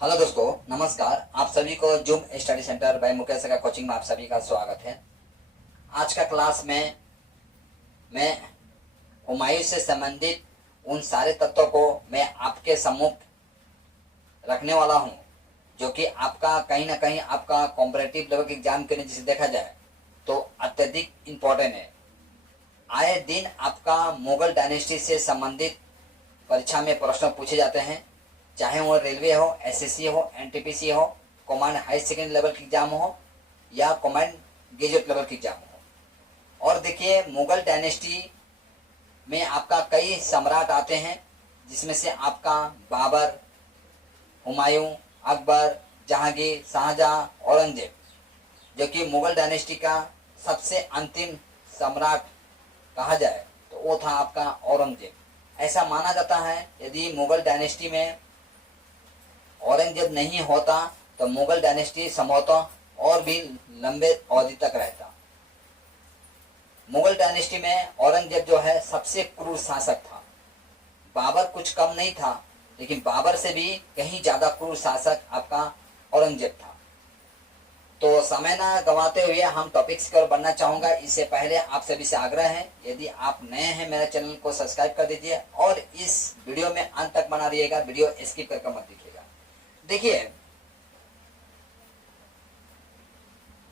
Hello दोस्तों, नमस्कार। आप सभी को Zoom study centre by Mukesh का कोचिंग में आप सभी का स्वागत है। आज का क्लास में मैं हुमायूं से संबंधित उन सारे तत्वों को मैं आपके सम्मुख रखने वाला हूं, जो कि आपका कहीं ना कहीं आपका कॉम्पिटिटिव लेवल के एग्जाम के लिए जिसे देखा जाए तो अत्यधिक इम्पोर्टेंट है। आए दिन आपका मुगल डायनेस्टी से संबंधित परीक्षा में प्रश्न पूछे जाते हैं, चाहे वो रेलवे हो, एसएससी हो, एनटीपीसी हो, कमांड हाई सेकेंडरी लेवल की एग्जाम हो या कमांड ग्रेजुएट लेवल की एग्जाम हो। और देखिए, मुगल डायनेस्टी में आपका कई सम्राट आते हैं, जिसमें से आपका बाबर, हुमायूं, अकबर, जहांगीर, शाहजहां, औरंगजेब, जो कि मुगल डायनेस्टी का सबसे अंतिम सम्राट कहा जाए तो वो था आपका औरंगजेब। ऐसा माना जाता है यदि मुगल डायनेस्टी में औरंगजेब नहीं होता तो मुगल डायनेस्टी संभवतः और भी लंबे अवधि तक रहता। मुगल डायनेस्टी में औरंगजेब जो है सबसे क्रूर शासक था। बाबर कुछ कम नहीं था, लेकिन बाबर से भी कहीं ज्यादा क्रूर शासक आपका औरंगजेब था। तो समय ना गंवाते हुए हम टॉपिक्स की ओर बढ़ना चाहूंगा। इससे पहले आप सभी से आग्रह है, यदि आप नए हैं मेरे चैनल को सब्सक्राइब कर दीजिए और इस वीडियो में अंत तक बना रहिएगा, वीडियो स्किप करके मत देखिएगा। देखिए,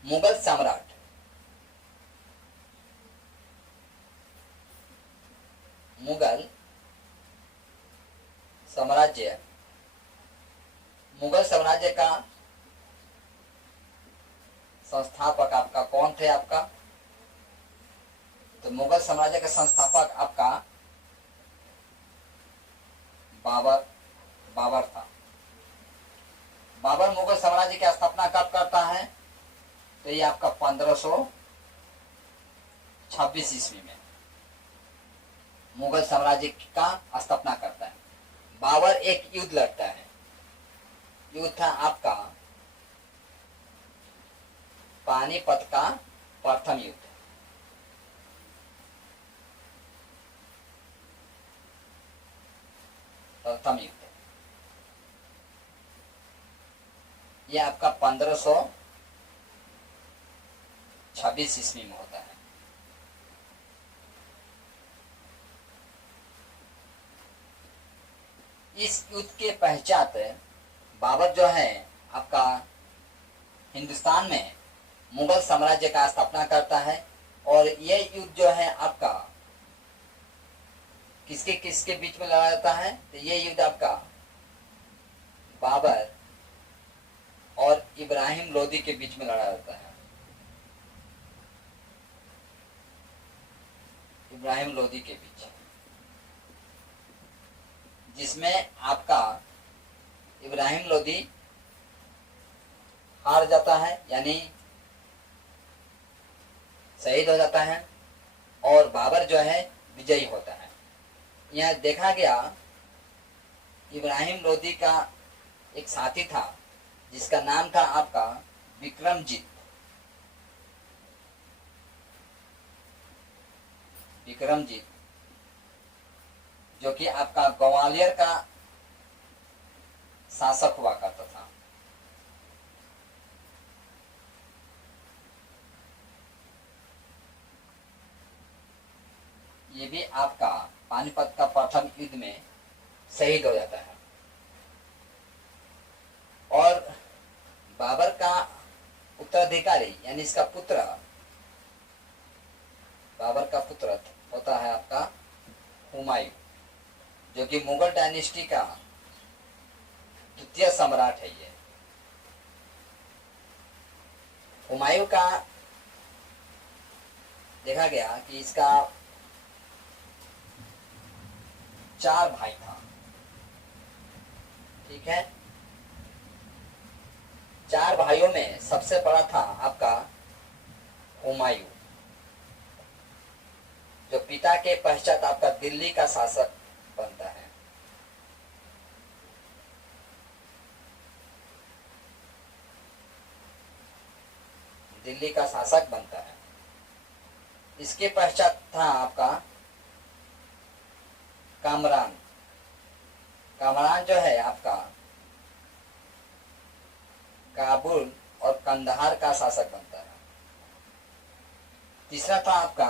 मुगल सम्राट मुगल साम्राज्य मुगल साम्राज्य का संस्थापक आपका कौन थे? आपका तो मुगल साम्राज्य के संस्थापक आपका बाबर बाबर था। बाबर मुगल साम्राज्य की स्थापना कब करता है? तो ये आपका 1526 ईस्वी में मुगल साम्राज्य का स्थापना करता है। बाबर एक युद्ध लड़ता है। युद्ध था आपका पानीपत का प्रथम युद्ध। ये आपका 1526 ईस्वी में होता है। इस युद्ध के पश्चात बाबर जो है आपका हिंदुस्तान में मुगल साम्राज्य का स्थापना करता है। और ये युद्ध जो है आपका किसके किसके बीच में लड़ा जाता है? तो ये युद्ध आपका बाबर और इब्राहिम लोदी के बीच में लड़ा जाता है। इब्राहिम लोदी के बीच, जिसमें आपका इब्राहिम लोदी हार जाता है, यानी शहीद हो जाता है, और बाबर जो है विजयी होता है। यह देखा गया इब्राहिम लोदी का एक साथी था जिसका नाम था आपका विक्रमजीत। विक्रमजीत जो कि आपका ग्वालियर का शासक हुआ करता था। ये भी आपका पानीपत का प्रथम युद्ध में शहीद हो जाता है। और बाबर का उत्तराधिकारी यानी इसका पुत्र, बाबर का पुत्र होता है आपका हुमायूं, जो कि मुगल डायनेस्टी का द्वितीय सम्राट है। ये हुमायूं का देखा गया कि इसका 4 भाई था। ठीक है, 4 भाइयों में सबसे बड़ा था आपका हुमायूं, जो पिता के पश्चात आपका दिल्ली का शासक बनता है। दिल्ली का शासक बनता है। इसके पश्चात था आपका कामरान। कामरान जो है आपका काबुल और कंधार का शासक बनता है। तीसरा था आपका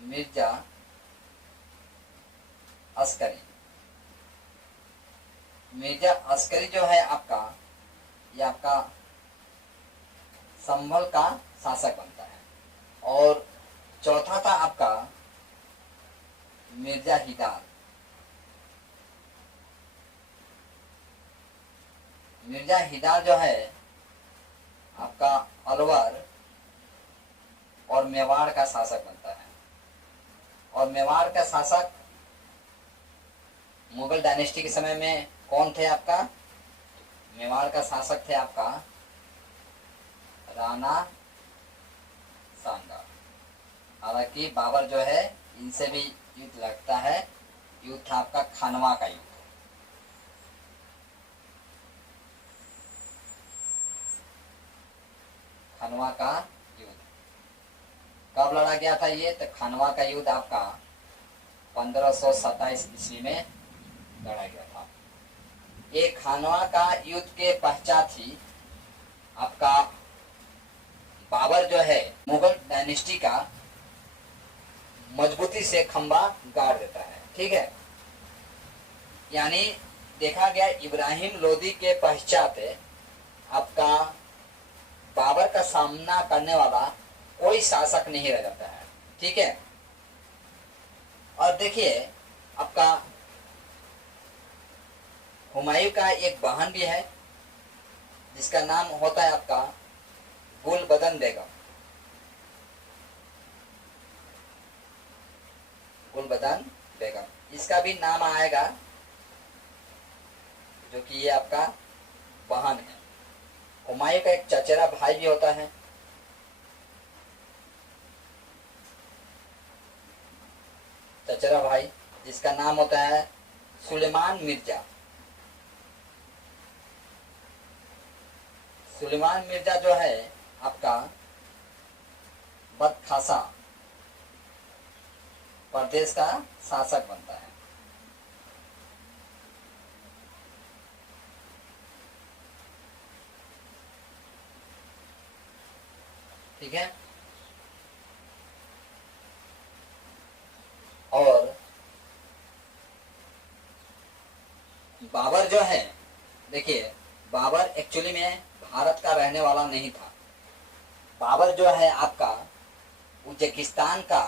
मिर्जा अस्करी। मिर्जा अस्करी जो है आपका, ये आपका संभल का शासक बनता है। और चौथा था आपका मिर्जा हिदार। मिर्जा हिदार जो है आपका अलवर और मेवाड़ का शासक बनता है। और मेवाड़ का शासक मुगल डायनेस्टी के समय में कौन थे आपका? मेवाड़ का शासक थे आपका राणा सांगा। हालांकि बाबर जो है इनसे भी युद्ध लगता है। युद्ध था आपका खानवा का युद्ध। खानवा का युद्ध कब लड़ा गया था? ये तो खानवा का युद्ध आपका 1527 ईस्वी में लड़ा गया था। ये खानवा का युद्ध के पश्चात ही आपका बाबर जो है मुगल डायनेस्टी का मजबूती से खंबा गाड़ देता है। ठीक है, यानी देखा गया इब्राहिम लोदी के पश्चात आपका बाबर का सामना करने वाला कोई शासक नहीं रह जाता है। ठीक है, और देखिए आपका हुमायूं का एक बहन भी है जिसका नाम होता है आपका गुलबदन बेगम। गुलबदन बेगम, इसका भी नाम आएगा, जो कि ये आपका बहन है। हुमायूं का एक चचेरा भाई भी होता है, चचेरा भाई, जिसका नाम होता है सुलेमान मिर्जा। सुलेमान मिर्जा जो है आपका बदखासा प्रदेश का शासक बनता है। ठीक है, और बाबर जो है, देखिए बाबर एक्चुअली में भारत का रहने वाला नहीं था। बाबर जो है आपका उज्बेकिस्तान का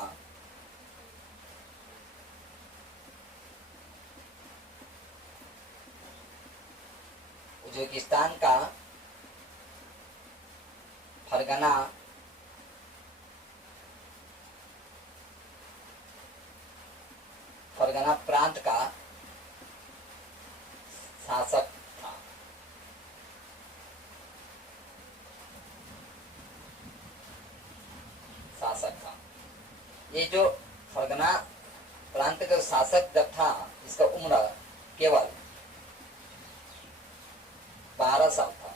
फरगना प्रांत का शासक था। ये जो फरगना प्रांत का शासक जब था, इसका उम्र केवल 12 साल था।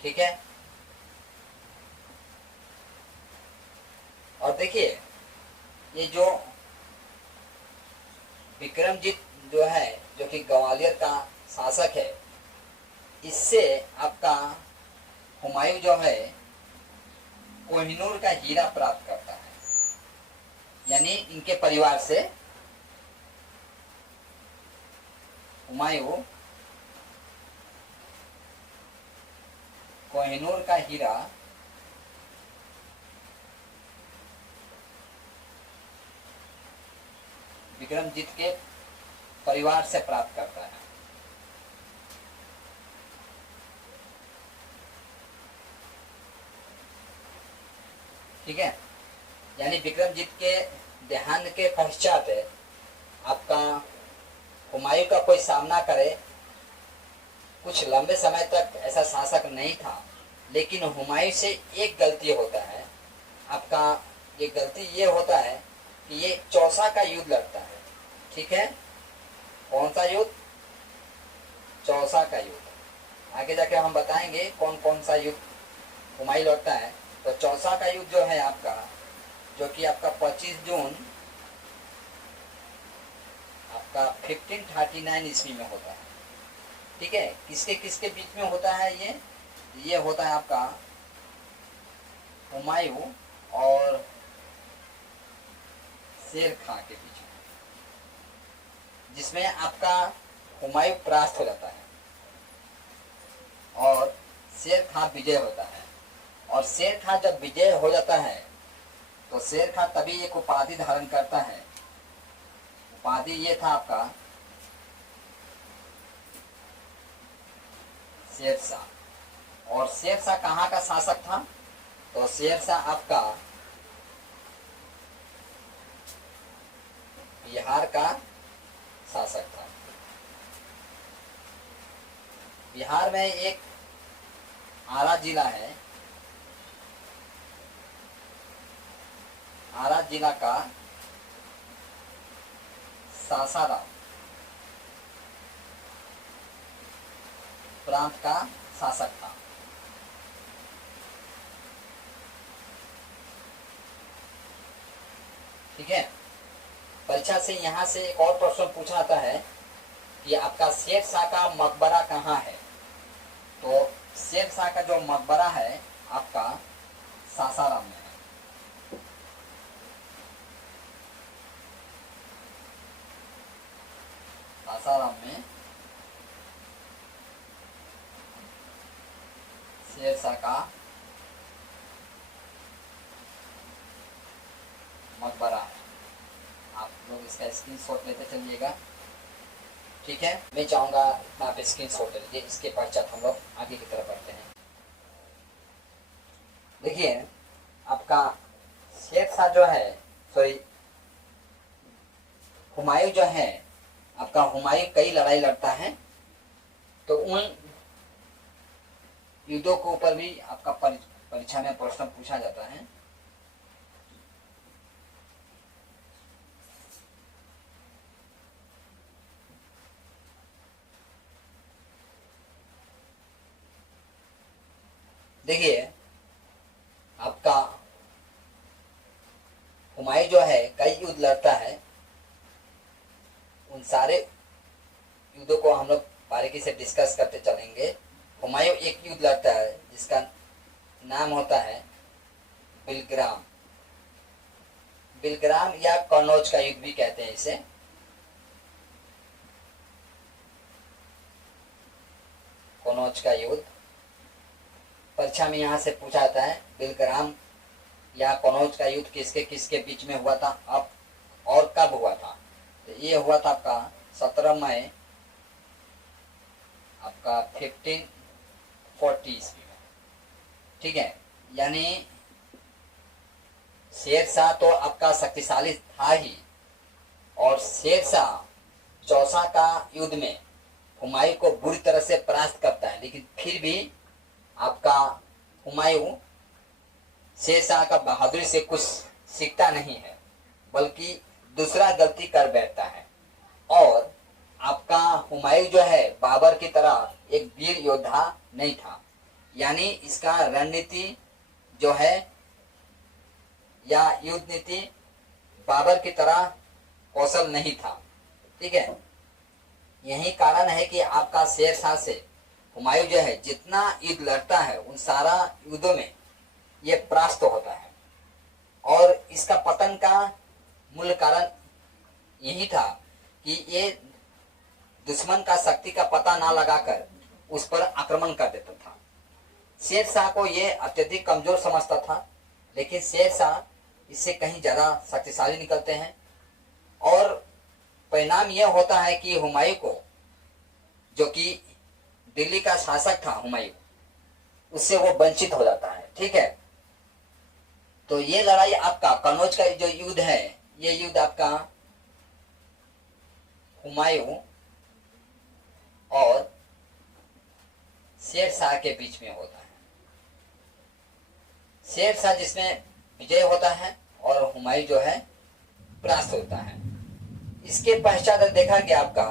ठीक है, और देखिए ये जो विक्रमजीत जो है, जो कि ग्वालियर का शासक है, इससे आपका हुमायूं जो है कोहिनूर का हीरा प्राप्त करता है। यानी इनके परिवार से हुमायूं कोहिनूर का हीरा विक्रमजीत के परिवार से प्राप्त करता है। ठीक है, यानी विक्रमजीत के देहांत के पश्चात आपका हुमायूं का कोई सामना करे, कुछ लंबे समय तक ऐसा शासक नहीं था। लेकिन हुमायूं से एक गलती होता है आपका, ये गलती ये होता है कि ये चौसा का युद्ध लड़ता है। ठीक है, कौन सा युद्ध? चौसा का युद्ध। आगे जाके हम बताएंगे कौन कौन सा युद्ध हुमायूं लड़ता है। तो चौसा का युद्ध जो है आपका, जो कि आपका 25 जून आपका 1539 ईस्वी में होता है। ठीक है, किसके किसके बीच में होता है ये होता है आपका हुमायूं और शेर खां के बीच में, जिसमें आपका हुमायूं परास्त हो जाता है और शेर खां विजय होता है। और शेर खां जब विजय हो जाता है तो शेर खां तभी एक उपाधि धारण करता है। उपाधि ये था आपका शेरशाह। और शेरशाह कहाँ का शासक था? तो शेरशाह आपका बिहार का शासक था। बिहार में एक आरा जिला है, आरा जिला का सासाराम प्रांत का शासक था। ठीक है, परीक्षा से यहाँ से एक और प्रश्न पूछा जाता है कि आपका शेरशाह का मकबरा कहाँ है? तो शेरशाह का जो मकबरा है आपका सासाराम में है। सासाराम में शेरशाह का मकबरा है। आप लोग इसका स्क्रीनशॉट लेते चलिएगा। ठीक है, मैं चाहूंगा आप स्क्रीनशॉट ले लीजिए। इसके पश्चात हम लोग आगे की तरफ बढ़ते हैं। देखिए, आपका शेरशाह जो है, सॉरी हुमायूं जो है, आपका हुमायूं कई लड़ाई लड़ता है, तो उन युद्धों के ऊपर भी आपका परीक्षा में प्रश्न पूछा जाता है। देखिए, आपका हुमायूं जो है कई युद्ध लड़ता है। उन सारे युद्धों को हम लोग बारीकी से डिस्कस करते चलेंगे। हुमायूं एक युद्ध लड़ता है जिसका नाम होता है बिलग्राम। बिलग्राम या कन्नौज का युद्ध भी कहते हैं इसे। कन्नौज का युद्ध परीक्षा में यहाँ से पूछा जाता है, बिलग्राम या कन्नौज का युद्ध किसके किसके बीच में हुआ था, अब और कब हुआ था? तो ये हुआ था आपका 17 मई आपका 1540 ईस्वी में। ठीक है, यानी शेरशाह तो आपका शक्तिशाली था ही, और शेरशाह चौसा का युद्ध में हुमायूं को बुरी तरह से परास्त करता है, लेकिन फिर भी आपका हुमायूं शेरशाह का बहादुरी से कुछ सीखता नहीं है, बल्कि दूसरा गलती कर बैठता है। और आपका हुमायूं जो है बाबर की तरह एक वीर योद्धा नहीं था, यानी इसका रणनीति जो है या युद्ध नीति बाबर की तरह कौशल नहीं था। ठीक है, यही कारण है कि आपका शेरशाह से हुमायूं जो है जितना युद्ध लड़ता है उन सारा युद्धों में ये परास्त होता है। और इसका पतन का मूल कारण यही था कि ये दुश्मन का शक्ति का पता ना लगाकर उस पर आक्रमण कर देता था। शेरशाह को ये अत्यधिक कमजोर समझता था, लेकिन शेरशाह इससे कहीं ज्यादा शक्तिशाली निकलते हैं। और परिणाम यह होता है कि हुमायूं को, जो कि दिल्ली का शासक था हुमायूं, उससे वो वंचित हो जाता है। ठीक है, तो ये लड़ाई आपका कन्नौज का जो युद्ध है, ये युद्ध आपका हुमायूं और शेरशाह के बीच में होता है। शेरशाह जिसमें विजय होता है और हुमायूं जो है परास्त होता है। इसके पश्चात देखा गया आपका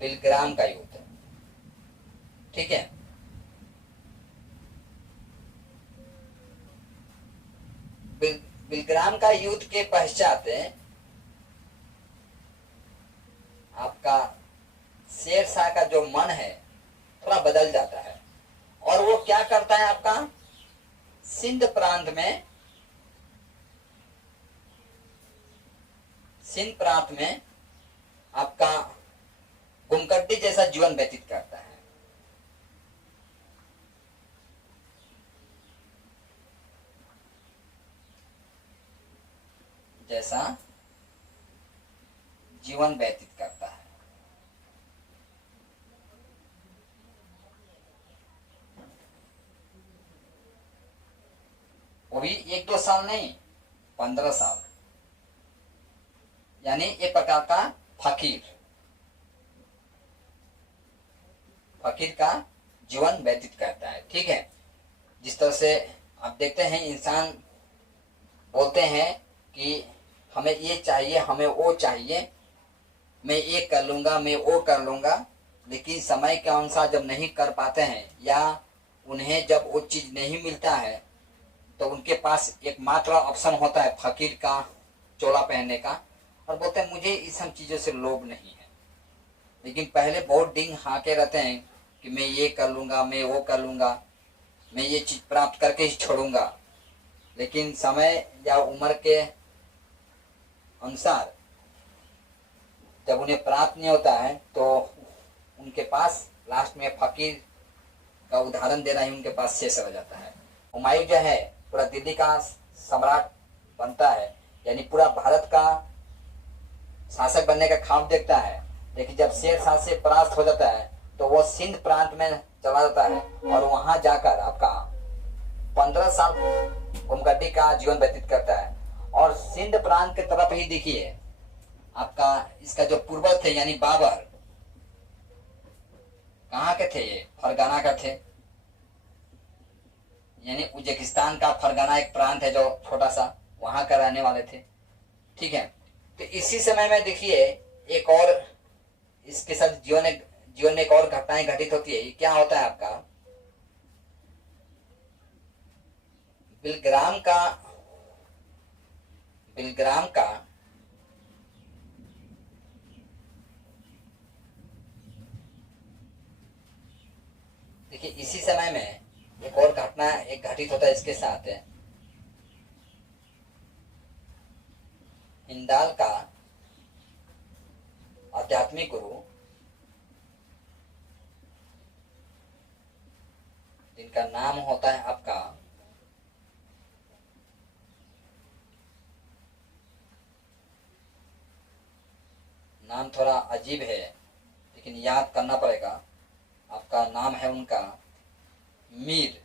बिलग्राम का युद्ध। ठीक है, बिलग्राम का युद्ध के पश्चात आपका शेर शाह का जो मन है थोड़ा बदल जाता है और वो क्या करता है, आपका सिंध प्रांत में आपका गुमकड्डी जैसा जीवन व्यतीत करता है। जैसा जीवन व्यतीत करता है। वो भी 1-2 साल नहीं, 15 साल, यानी एक प्रकार का फकीर का जीवन व्यतीत करता है। ठीक है, जिस तरह से आप देखते हैं इंसान बोलते हैं कि हमें ये चाहिए, हमें वो चाहिए, मैं ये कर लूंगा, मैं वो कर लूंगा, लेकिन समय के अनुसार जब नहीं कर पाते हैं या उन्हें जब वो चीज नहीं मिलता है तो उनके पास एकमात्र ऑप्शन होता है फकीर का चोला पहनने का, और बोलते हैं मुझे इस सब चीजों से लोभ नहीं है। लेकिन पहले बहुत डिंग हाके रहते हैं कि मैं ये कर लूंगा, मैं वो कर लूंगा, मैं ये चीज प्राप्त करके ही छोड़ूंगा। लेकिन समय या उम्र के अनुसार जब उन्हें प्राप्त नहीं होता है तो उनके पास लास्ट में फकीर का उदाहरण देना ही उनके पास शेष रह जाता है। हुमायूं जो है पूरा दिल्ली का सम्राट बनता है, यानी पूरा भारत का शासक बनने का ख्वाब देखता है, लेकिन जब शेर शाह से परास्त हो जाता है तो वो सिंध प्रांत में चला जाता है और वहां जाकर आपका 15 साल गुमगड्डी का जीवन व्यतीत करता है। और सिंध प्रांत की तरफ ही देखिए आपका इसका जो पूर्वज थे यानी बाबर, कहाँ के थे ये? फरगाना का थे, यानी उज्बेकिस्तान का फरगाना एक प्रांत है जो छोटा सा, वहां का रहने वाले थे। ठीक है, तो इसी समय में देखिए एक और इसके साथ जीवन में एक और घटनाएं घटित होती है। क्या होता है आपका बिलग्राम का देखिए इसी समय में एक और घटना एक घटित होता है इसके साथ है। हिंदाल का आध्यात्मिक गुरु जिनका नाम होता है आपका नाम थोड़ा अजीब है लेकिन याद करना पड़ेगा। आपका नाम है उनका मीर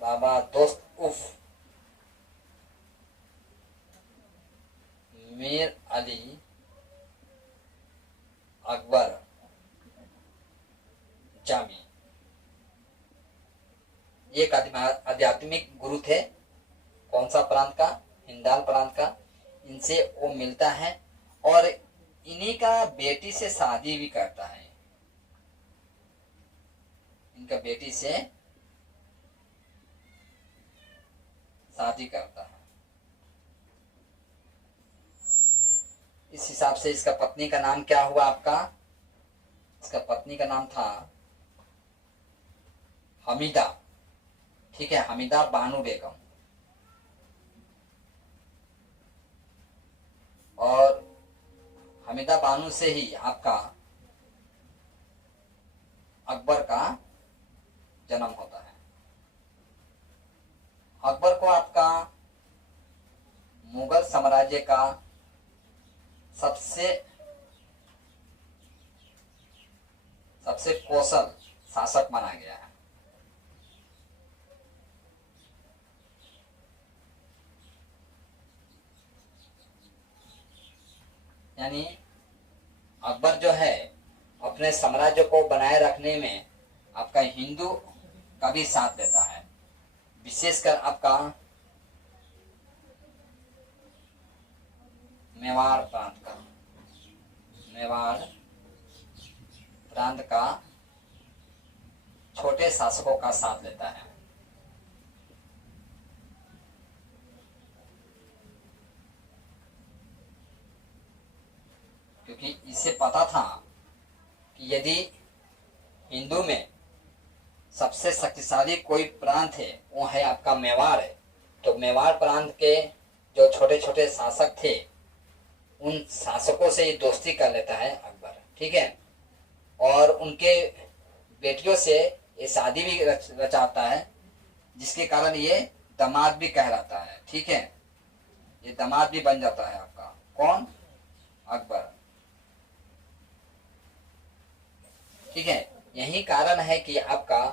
बाबा दोस्त उफ मीर अली अकबर जामी, एक आध्यात्मिक गुरु थे। कौन सा प्रांत का? हिंदाल प्रांत का। इनसे वो मिलता है और इन्हीं का बेटी से शादी भी करता है। इनका बेटी से शादी करता है। इस हिसाब से इसका पत्नी का नाम क्या हुआ आपका? इसका पत्नी का नाम था हमीदा। ठीक है, हमीदा बानो बेगम। और हमीदा बानो से ही आपका अकबर का जन्म होता है। अकबर को आपका मुगल साम्राज्य का सबसे कौशल शासक माना गया है। यानी अकबर जो है अपने साम्राज्य को बनाए रखने में आपका हिंदू का भी साथ देता है, विशेषकर आपका मेवाड़ प्रांत का। मेवाड़ प्रांत का छोटे शासकों का साथ लेता है। क्योंकि इसे पता था कि यदि हिंदू में सबसे शक्तिशाली कोई प्रांत है वो है आपका मेवाड़ है, तो मेवाड़ प्रांत के जो छोटे छोटे शासक थे उन शासकों से ये दोस्ती कर लेता है अकबर, ठीक है। और उनके बेटियों से ये शादी भी रचाता है, जिसके कारण ये दामाद भी कहलाता है, ठीक है। ये दामाद भी बन जाता है आपका, कौन? अकबर, ठीक है। यही कारण है कि आपका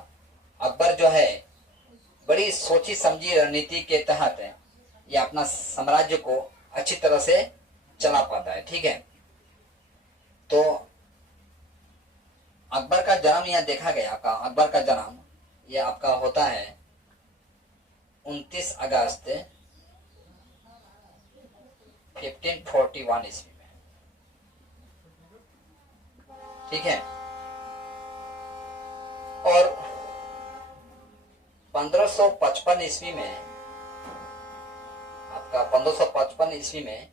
अकबर जो है बड़ी सोची समझी रणनीति के तहत ये अपना साम्राज्य को अच्छी तरह से चला पाता है, ठीक है। तो अकबर का जन्म यहाँ देखा गया, आपका अकबर का जन्म ये आपका होता है 29 अगस्त 1541 ईस्वी में, ठीक है। और 1555 ईस्वी में आपका 1555 ईस्वी में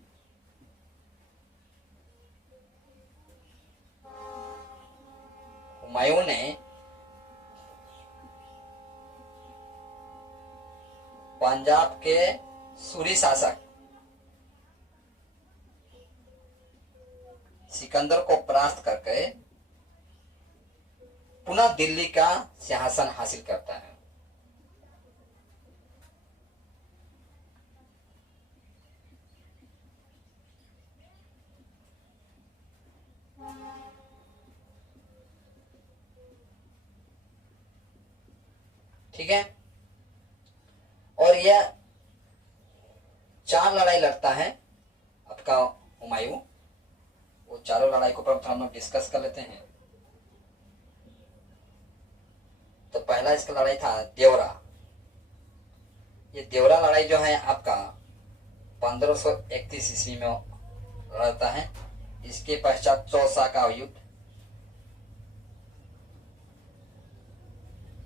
हुमायूं ने पंजाब के सूरी शासक सिकंदर को परास्त करके पुनः दिल्ली का सिंहासन हासिल करता है। ठीक है। और यह 4 लड़ाई लड़ता है आपका हुमायूं। वो चारों लड़ाई को प्रथम हम लोग डिस्कस कर लेते हैं। तो पहला इसका लड़ाई था देवरा। ये देवरा लड़ाई जो है आपका 1531 ईस्वी में लड़ता है। इसके पश्चात चौसा का युद्ध,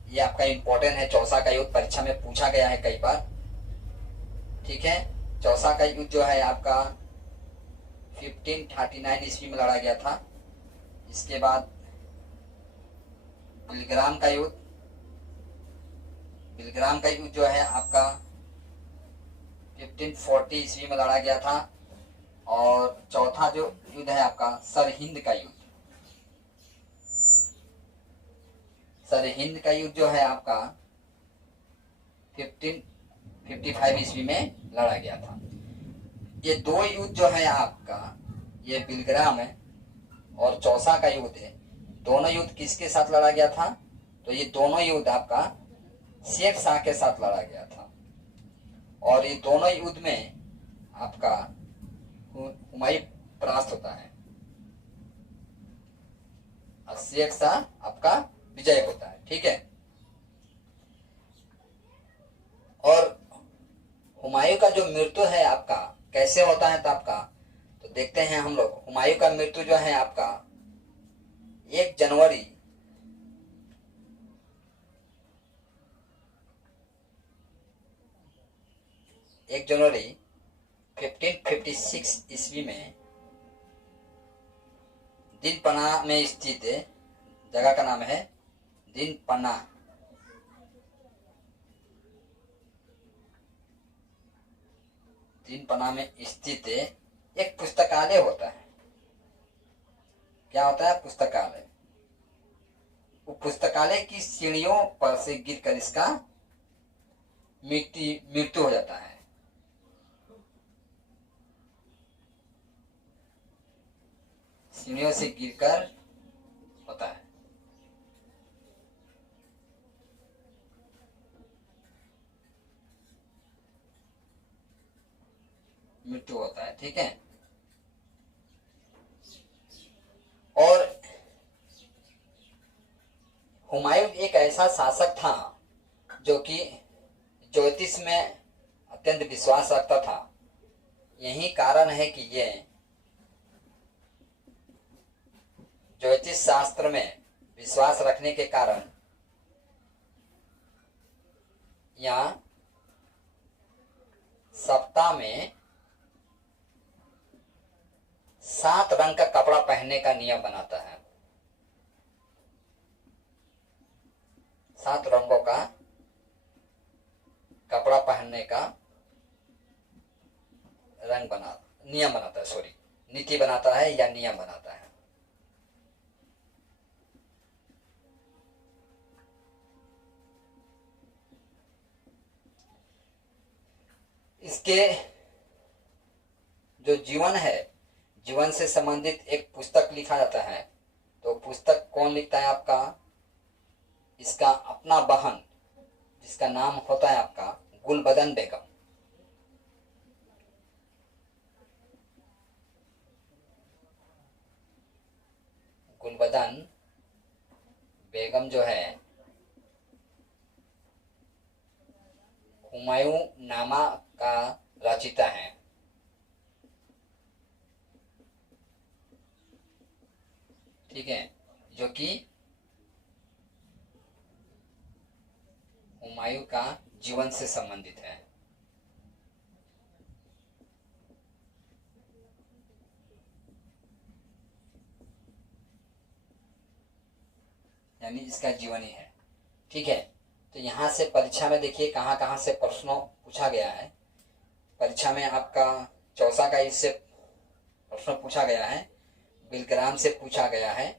ये आपका इंपॉर्टेंट है। चौसा का युद्ध परीक्षा में पूछा गया है कई बार, ठीक है। चौसा का युद्ध जो है आपका 1539 ईस्वी में लड़ा गया था। इसके बाद बिलग्राम का युद्ध, बिलग्राम का युद्ध जो है आपका 1540 ईस्वी में लड़ा गया था। और चौथा जो युद्ध है आपका सरहिंद का युद्ध, सरहिंद का युद्ध जो है आपका 1555 ईस्वी में लड़ा गया था। ये दो युद्ध जो है आपका, ये बिलग्राम है और चौसा का युद्ध है, दोनों युद्ध किसके साथ लड़ा गया था? तो ये दोनों युद्ध आपका शेर शाह के साथ लड़ा गया था। और ये दोनों युद्ध में आपका हुमायूं परास्त होता है और शेर शाह आपका विजय होता है, ठीक है। और हुमायूं का जो मृत्यु है आपका कैसे होता है? तो आपका तो देखते हैं हम लोग। हुमायूं का मृत्यु जो है आपका 1 जनवरी 1556 ईस्वी में दीनपना में स्थित जगह का नाम है दीनपना। दीनपना में स्थित एक पुस्तकालय होता है। क्या होता है? पुस्तकालय। वो पुस्तकालय की सीढ़ियों पर से गिरकर इसका मृत्यु हो जाता है। सीढ़ियों से गिरकर होता है। मृत्यु होता है, ठीक है। और हुमायूं एक ऐसा शासक था जो कि ज्योतिष में अत्यंत विश्वास रखता था। यही कारण है कि ये ज्योतिष शास्त्र में विश्वास रखने के कारण यहाँ सप्ताह में 7 रंग का कपड़ा पहनने का नियम बनाता है। 7 रंगों का कपड़ा पहनने का नियम बनाता है, सॉरी, नीति बनाता है या नियम बनाता है। इसके जो जीवन है, जीवन से संबंधित एक पुस्तक लिखा जाता है। तो पुस्तक कौन लिखता है आपका? इसका अपना बहन, जिसका नाम होता है आपका गुलबदन बेगम। गुलबदन बेगम जो है हुमायूं नामा का रचयिता है। ठीक है, जो कि हुमायूं का जीवन से संबंधित है। यानी इसका जीवन ही है। ठीक है, तो यहाँ से परीक्षा में देखिए कहाँ कहाँ से प्रश्नों पूछा गया है। परीक्षा में आपका चौसा का इससे प्रश्न पूछा गया है, बिलग्राम से पूछा गया है।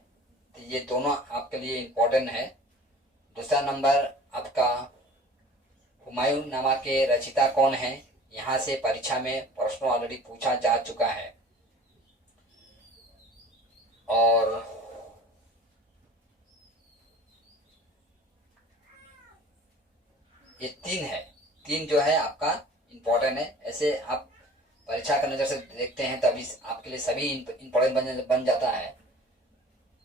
तो ये दोनों आपके लिए इम्पोर्टेंट है। दूसरा नंबर आपका हुमायूं नामा के रचयिता कौन है, यहाँ से परीक्षा में प्रश्न ऑलरेडी पूछा जा चुका है। और ये 3 है, 3 जो है आपका इम्पोर्टेंट है। ऐसे आप परीक्षा का नजर से देखते हैं तभी आपके लिए सभी इम्पोर्टेंट बन जाता है।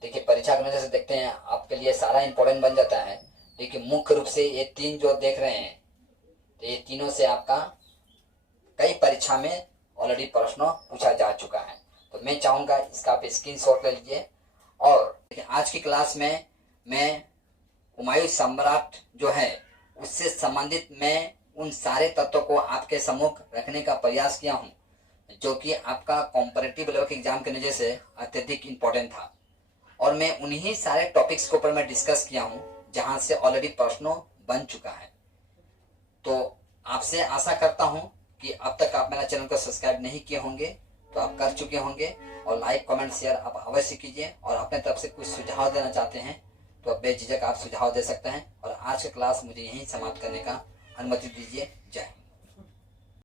देखिए परीक्षा की नजर से देखते हैं आपके लिए सारा इम्पोर्टेंट बन जाता है। देखिए मुख्य रूप से ये 3 जो देख रहे हैं, तो ये तीनों से आपका कई परीक्षा में ऑलरेडी प्रश्न पूछा जा चुका है। तो मैं चाहूंगा इसका आप स्क्रीनशॉट ले लीजिए। और देखिए आज की क्लास में मैं हुमायूं सम्राट जो है उससे संबंधित मैं उन सारे तत्वों को आपके सम्मुख रखने का प्रयास किया हूं, जो कि आपका कॉम्परेटिव लेवल के एग्जाम के नजर से अत्यधिक इम्पोर्टेंट था। और मैं उन्हीं सारे टॉपिक्स के ऊपर मैं डिस्कस किया हूं जहां से ऑलरेडी प्रश्नों बन चुका है। तो आपसे आशा करता हूं कि अब तक आप मेरा चैनल को सब्सक्राइब नहीं किए होंगे तो आप कर चुके होंगे, और लाइक कमेंट शेयर आप अवश्य कीजिए। और अपने तरफ से कुछ सुझाव देना चाहते हैं तो बेझिझक आप सुझाव दे सकते हैं। और आज की क्लास मुझे यहीं समाप्त करने का अनुमति दीजिए। जय हिंद।